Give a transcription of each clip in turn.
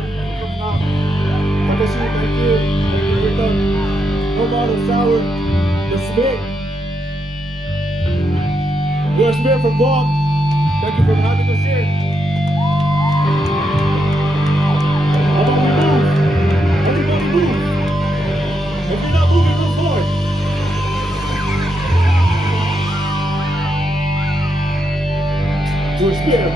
everyone for coming out. Takashi, thank you. Everything. No bottle sour. The Smith. We're Smith from Guam. Thank you for having us here. How about we move? Everybody move. If you're not moving, move forward. We're Spear.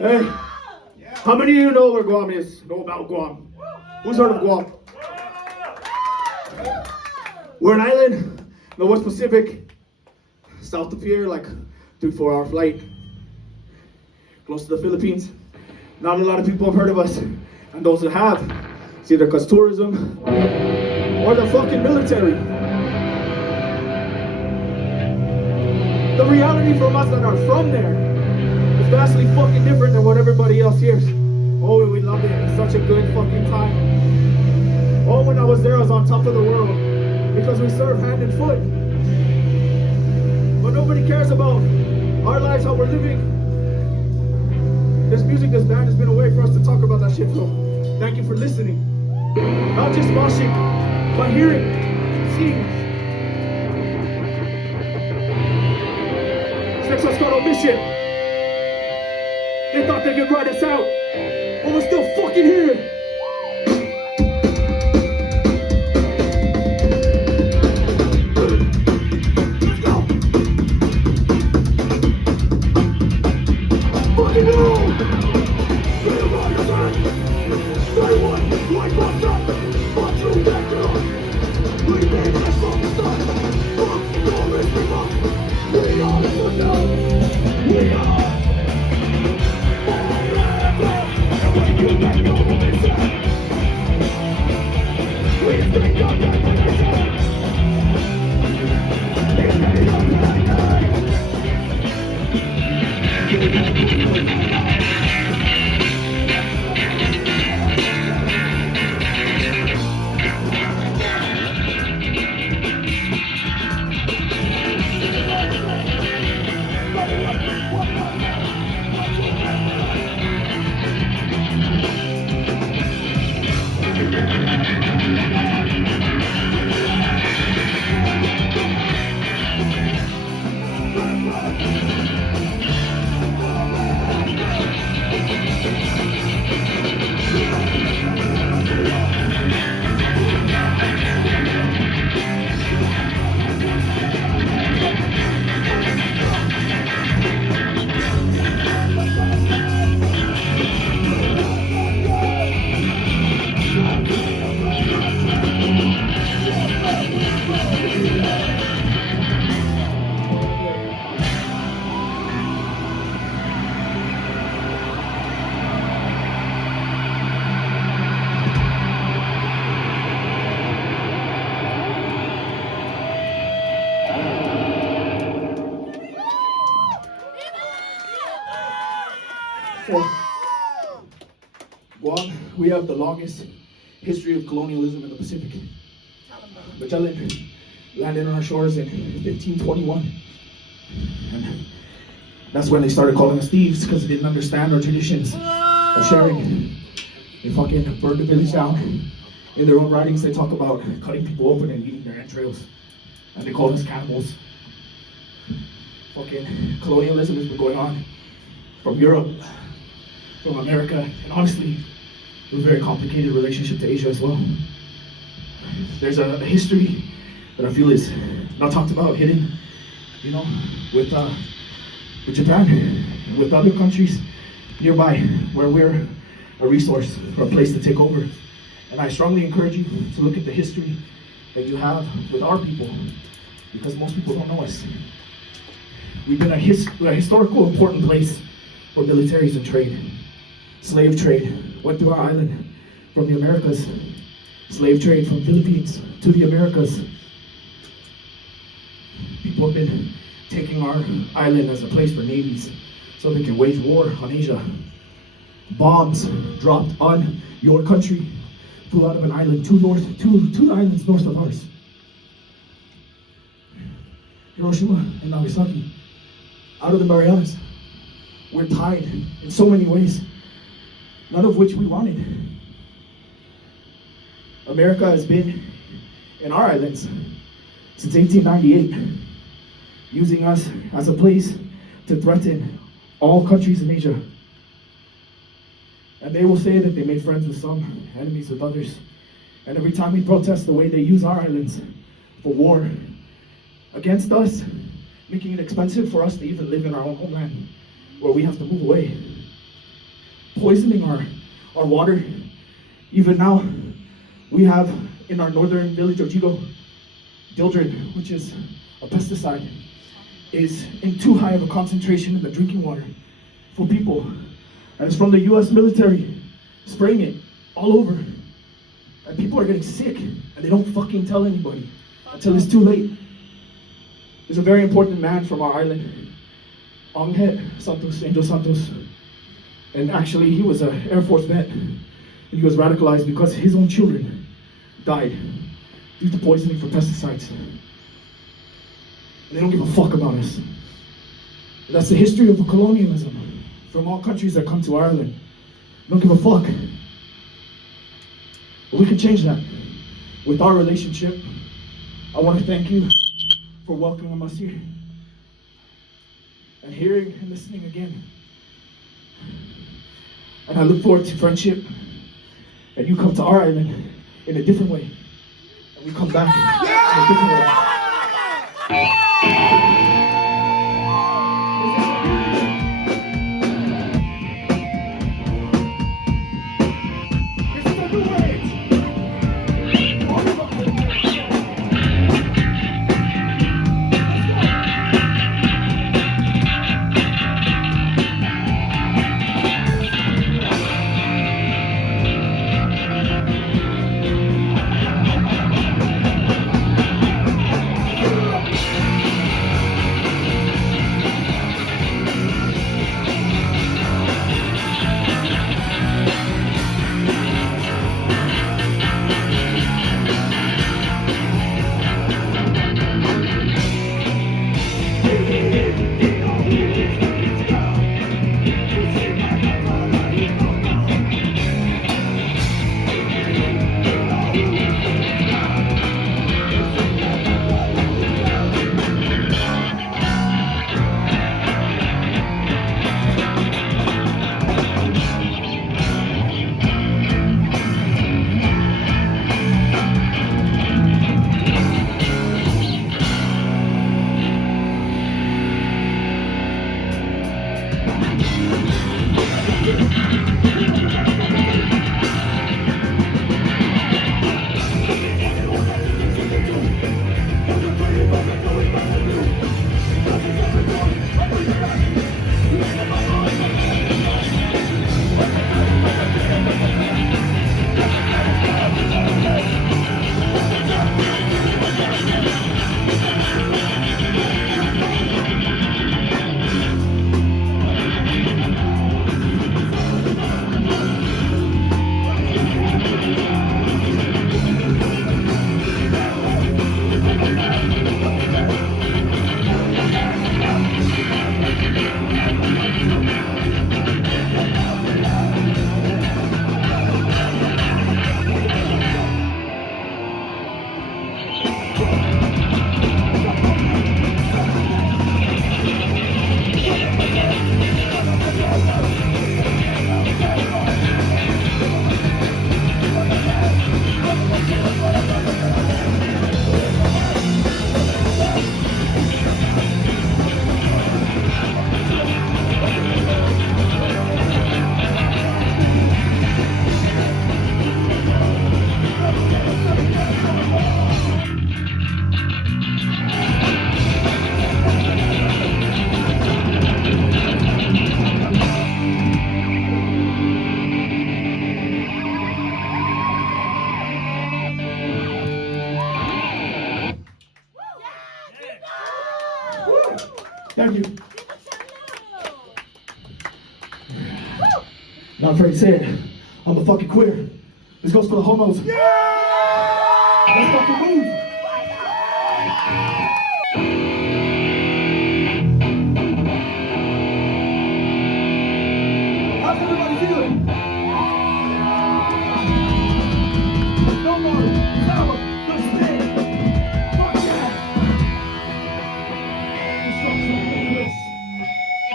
Hey, how many of you know where Guam is? Know about Guam? Who's heard of Guam? We're an island in the West Pacific, south of here, like 3-4 hour flight, close to the Philippines. Not a lot of people have heard of us, and those that have, it's either because tourism or the fucking military. The reality from us that are from there is vastly fucking different than what everybody else hears. Oh, we loved it. It was such a good fucking time. Oh, when I was there, I was on top of the world because we serve hand and foot. But nobody cares about our lives, how we're living. This music, this band has been a way for us to talk about that shit. So thank you for listening. Not just watching, but hearing, seeing. Next one's called OMISSION. They thought they could ride us out, but we're still fucking here. Let's go. Fucking go. They ride us out. 31, white box up. Fuck you, back to us. We made that from the start. Fuck the mystery box. We are the now. We are. You got your So, Guam, we have the longest history of colonialism in the Pacific. Magellan landed on our shores in 1521. And that's when they started calling us thieves because they didn't understand our traditions of sharing. They fucking burned the village down. In their own writings, they talk about cutting people open and eating their entrails. And they call us cannibals. Fucking colonialism has been going on from Europe, from America, and honestly, a very complicated relationship to Asia as well. There's a history that I feel is not talked about, hidden, you know, with Japan, and with other countries nearby, where we're a resource or a place to take over. And I strongly encourage you to look at the history that you have with our people, because most people don't know us. We've been a historical important place for militaries and trade. Slave trade went through our island from the Americas. Slave trade from Philippines to the Americas. People have been taking our island as a place for navies so they can wage war on Asia. Bombs dropped on your country, flew out of an island, two islands north of ours. Hiroshima and Nagasaki, out of the Marianas. We're tied in so many ways, none of which we wanted. America has been in our islands since 1898, using us as a place to threaten all countries in Asia. And they will say that they made friends with some, enemies with others. And every time we protest the way they use our islands for war against us, making it expensive for us to even live in our own homeland, where we have to move away. Poisoning our water. Even now, we have in our northern village of Jigo, dildrin, which is a pesticide, is in too high of a concentration in the drinking water for people. And it's from the US military spraying it all over. And people are getting sick and they don't fucking tell anybody until it's too late. There's a very important man from our island, Angel Santos. And actually he was an Air Force vet. And he was radicalized because his own children died due to poisoning from pesticides. And they don't give a fuck about us. That's the history of colonialism from all countries that come to Ireland. They don't give a fuck. But we can change that with our relationship. I want to thank you for welcoming us here and hearing and listening again. And I look forward to friendship, and you come to our island in a different way, and we come back in a different way. Thank you. Not afraid to say it. I'm a fucking queer. This goes for the homos. Yeah! Let's fucking move. How's everybody feeling? No more power, no stay. Fuck yeah!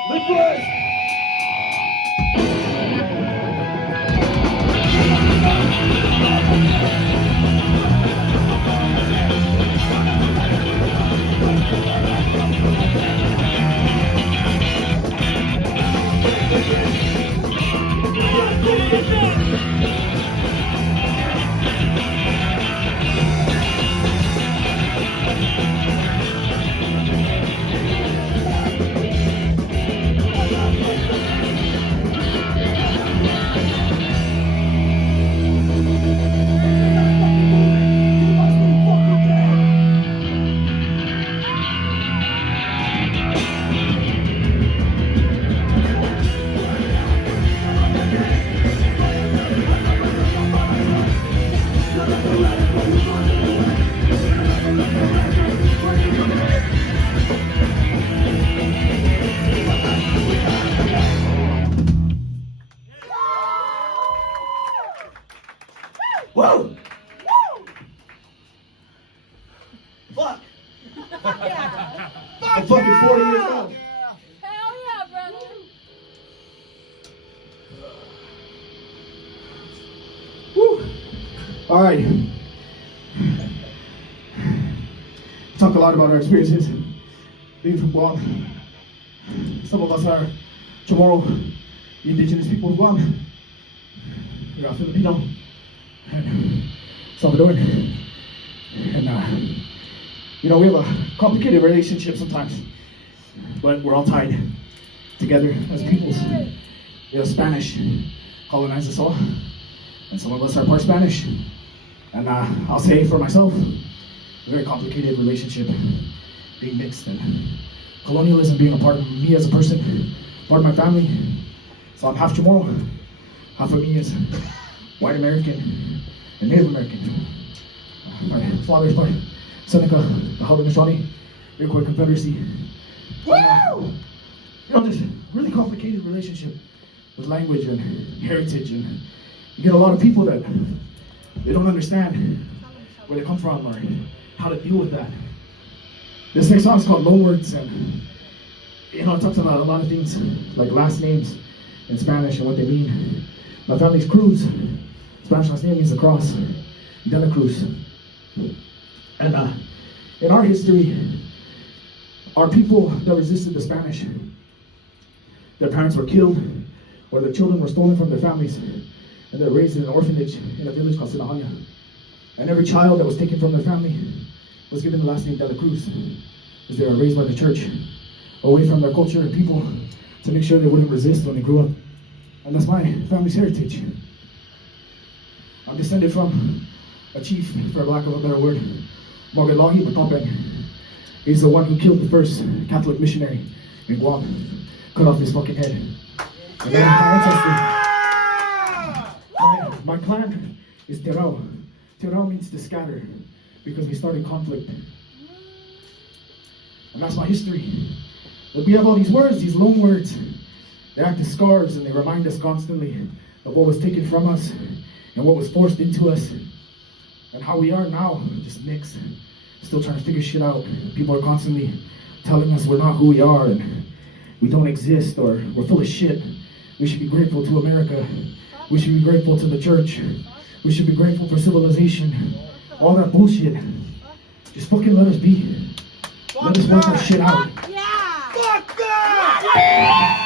Limp. Whoa! Fuck! Yeah. I'm fucking 40 years old. Hell yeah, brother. Woo! All right. Talk a lot about our experiences being from Guam. Some of us are Chamorro, the indigenous people of Guam. We are Filipino and Salvadoran. And you know, we have a complicated relationship sometimes, but we're all tied together as peoples. You know, Spanish colonized us all, and some of us are part Spanish. And I'll say for myself, a very complicated relationship, being mixed, and colonialism being a part of me as a person, part of my family. So I'm half Chamorro, half of me is white American and Native American. My father's part Seneca, the Haudenosaunee, Iroquois Confederacy. Woo! You know, just really complicated relationship with language and heritage, and you get a lot of people that they don't understand where they come from or how to deal with that. This next song is called Loanwords, and you know, it talks about a lot of things like last names in Spanish and what they mean. My family's Cruz. Spanish last name means the cross. De la Cruz. And in our history, our people that resisted the Spanish, their parents were killed, or their children were stolen from their families, and they're raised in an orphanage in a village called Sinahanya. And every child that was taken from their family was given the last name De La Cruz, because they were raised by the church, away from their culture and people, to make sure they wouldn't resist when they grew up. And that's my family's heritage. I'm descended from a chief, for lack of a better word, Mogalahi Matopeng. He's the one who killed the first Catholic missionary in Guam, cut off his fucking head. And my clan is Terao. Terao means to scatter, because we started conflict. And that's my history. But we have all these words, these loan words. They act as scars, and they remind us constantly of what was taken from us and what was forced into us, and how we are now, just mixed, still trying to figure shit out. People are constantly telling us we're not who we are, and we don't exist, or we're full of shit. We should be grateful to America. We should be grateful to the church. We should be grateful for civilization. All that bullshit. Just fucking let us be. Let us work our shit out. Yeah. Fuck God!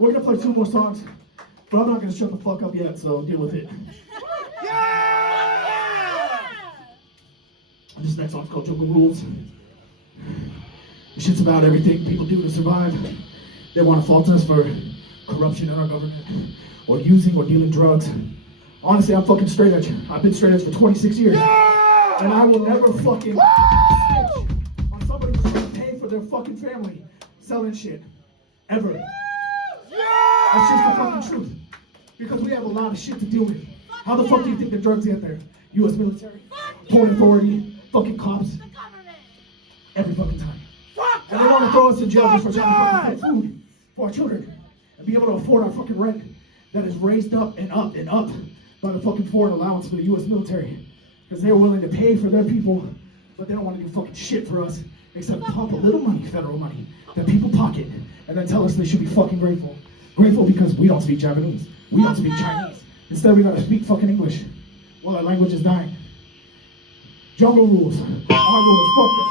We're gonna play 2 more songs, but I'm not gonna shut the fuck up yet, so deal with it. This next song's called Jungle Rules. This shit's about everything people do to survive. They want to fault us for corruption in our government, or using or dealing drugs. Honestly, I'm fucking straight edge. I've been straight edge for 26 years. And I will never fucking snitch on somebody who's gonna pay for their fucking family selling shit. Ever. That's just the fucking truth. Because we have a lot of shit to deal with. How the fuck do you think the drugs get there? U.S. military, Port Authority, fucking cops. Every fucking time. And they want to throw us in jail just for trying to fucking get food for our children and be able to afford our fucking rent that is raised up and up and up by the fucking foreign allowance for the U.S. military. Because they're willing to pay for their people, but they don't want to do fucking shit for us except pump a little money, federal money, that people pocket, and then tell us they should be fucking grateful. Grateful because we don't speak Japanese. We don't speak Chinese. Instead, we gotta speak fucking English. Well, our language is dying. Jungle rules. Our rules. Fuck them.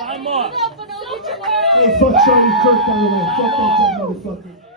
Time up. Hey, fuck Charlie Kirk, by the way. Fuck that motherfucker.